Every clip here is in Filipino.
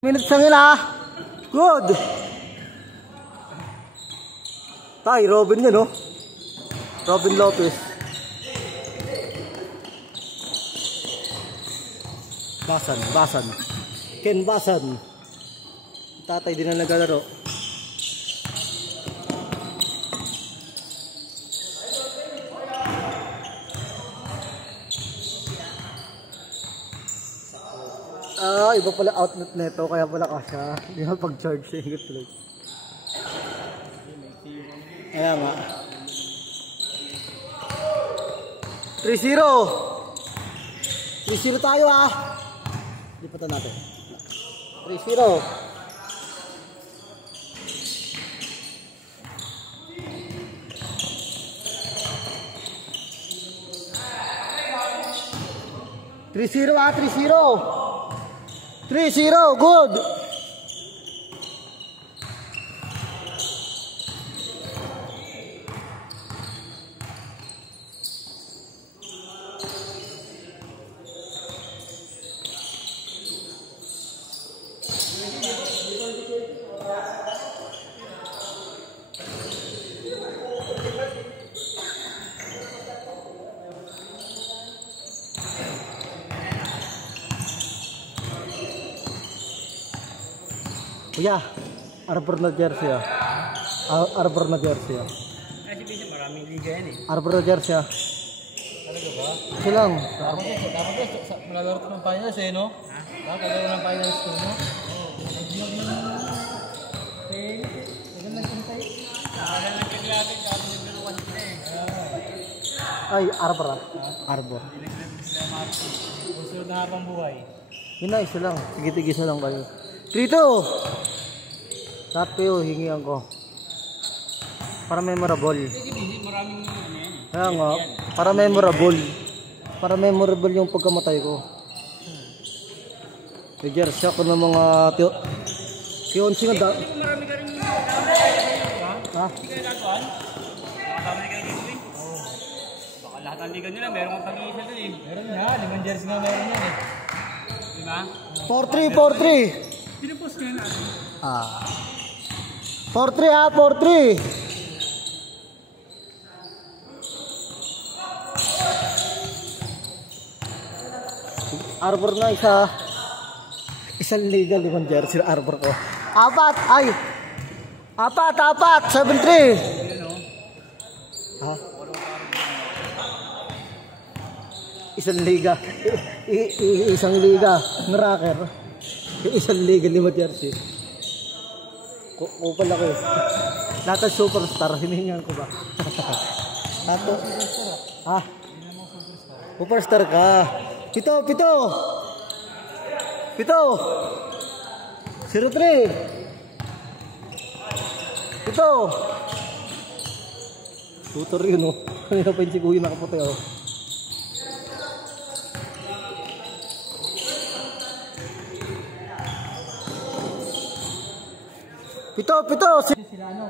Minutes lang yun ah. Good. Tay, Robin yun, no? Robin Lopez. Basan. Ken Basan. Tatay din na naglalaro. Iba pala outlet neto, kaya pala kasya. Hindi na pag-charge siya. Ingat tuloy. Kaya nga. 3-0. 3-0 tayo ah. Lipatan natin. 3-0. Ah, 3-0, good. Kuya, Arbor na jersey ah. Arbor na jersey ah. Kasi bisa maraming liga yan eh. Arbor na jersey ah. Talaga ba? Kasi lang. Dapat malalaro ko ng finals eh, no? Ha? Dapat malalaro ng finals ko, no? Oo. Magandang kintay. Magandang kintay. Ay, Arbor ah. Arbor. Gusto na habang buhay. Yun na, isa lang. Sige-tigisa lang kayo. 3-2. Lahat kayo, hingihan ko. Para memorable. Maraming Kaya nga, para memorable. Para memorable yung pagkamatay ko. Jersey ako ng mga Kiyonsi nga marami ka rin yung ha? Hindi kayo nagawaan? Nakasama kayo dito eh? Oo. Baka lahat ng liga nila, meron kang pag-iisa doon eh. Meron nga, 5 jersey nga meron yan eh. Diba? 4-3. Pinupost ko yan natin. 4-3 ha, 4-3. Arbor na isa. Isang legal 5 jersey Arbor ko. 4, 7-3. Ha? Isang liga. Isang liga. Nracker. Isang liga 5 jersey. Kupal ako eh. Lahat ng superstar, hinihingan ko ba? Tato. Ha? Superstar ka. Pito. 0-3. Pito. Tutor yun oh. Kanina pa yung si Kuya nakaputi oh. Pito. Sila ano,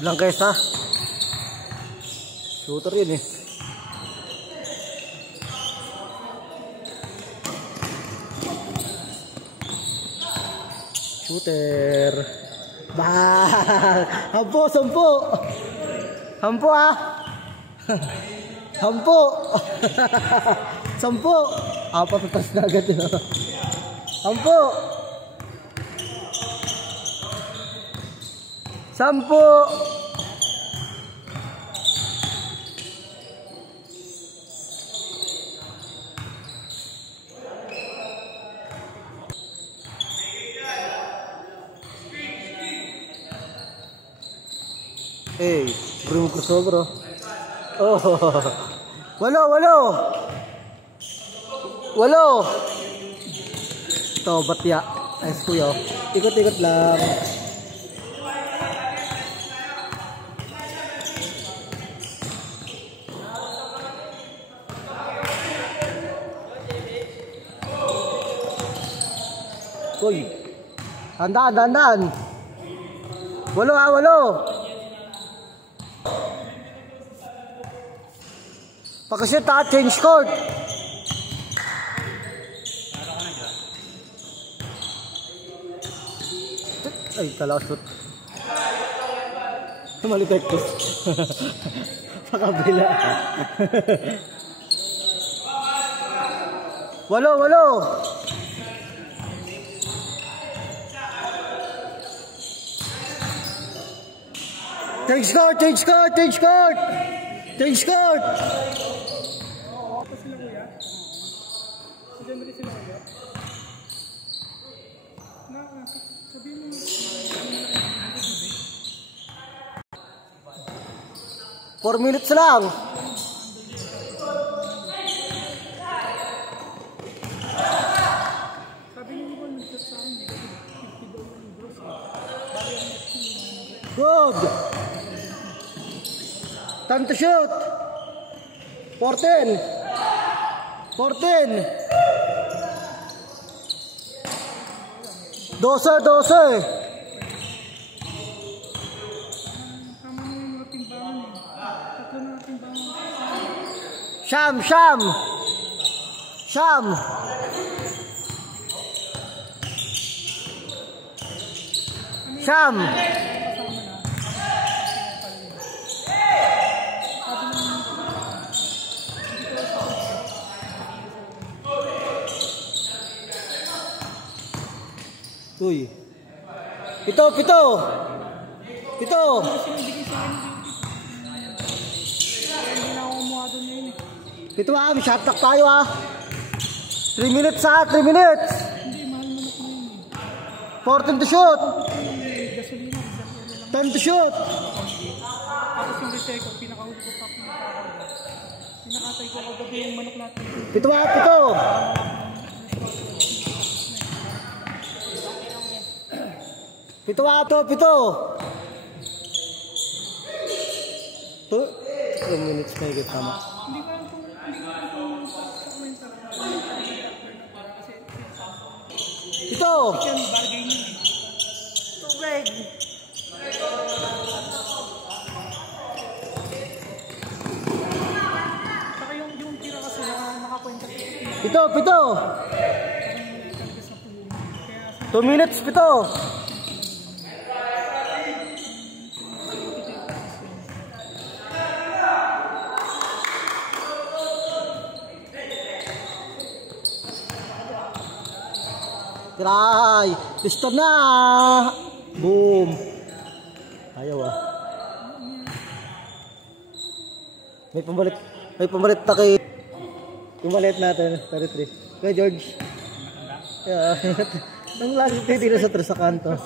Blanquesa. Shooter yun eh. Shooter. Hampo. Hampo ah. Hampo. 10. Apat na tas na agad yun. Hampo. 10. Bruno crossover oh. 8. Ito, batya. Ayos kuya. Ikot-ikot lang. Uy. Handaan. 8. Pakashoot ha, change court. Ay, kala shoot. Malitektos. Sa kabila. 8. Change court! Change court! Change court! Change court! Four minutes lang. Good. Time to shoot. 14. 14. 12. Sham. Uy. Pito. Pito ah, shot clock tayo ah. 3 minutes ah, 3 minutes. 14 to shoot. 10 to shoot. Tapos yung recheck ko, pinakahuli ko pa pinakatay ko kagabi yung manok natin. Pito ah, pito. Pito ah, pito. 2 minutes na higit tama. Hindi ko alam kung Ito! tubig! Saka yung tira kasi nakakwenta. Pito! 2 minutes, pito! Try! Listo na! Boom! Ayaw ah. May pamalit na kay... Pumalit natin, 33. Kaya George. Yeah. Ang last tayo dito sa kanto.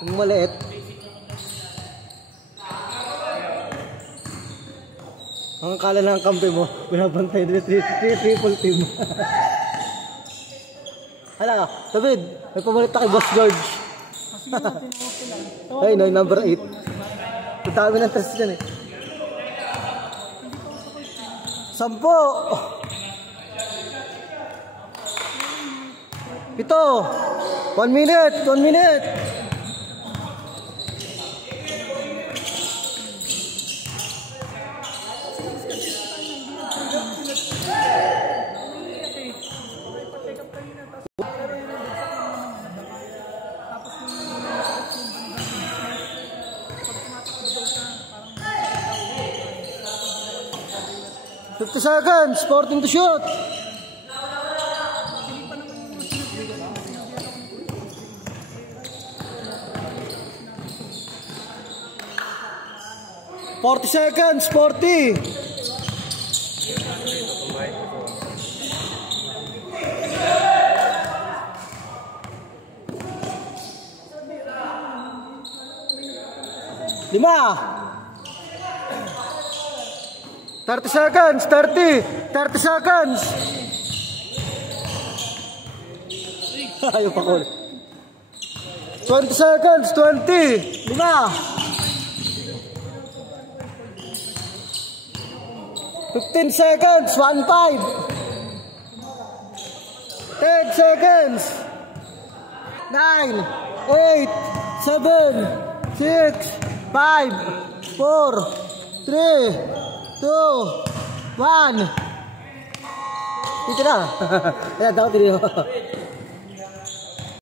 Ang maliit. Ang akala ng kampi mo, binabantay din triple team. Hala ka, David, may pamalit na kay Boss George. Ay, no, number 8. Tutami ng test dyan eh. 10. 7. 1 minute. 1 minute. $50 seconds, 14 to shoot. $40 seconds, 40. Lima. 30 seconds, 30 seconds. Ayaw pa ko. 20 seconds, 20. 5. 15 seconds, 1-5. 10 seconds. 9, 8, 7, 6, 5, 4, 3, 2, 1. Dito na. Ayan, daw, dito.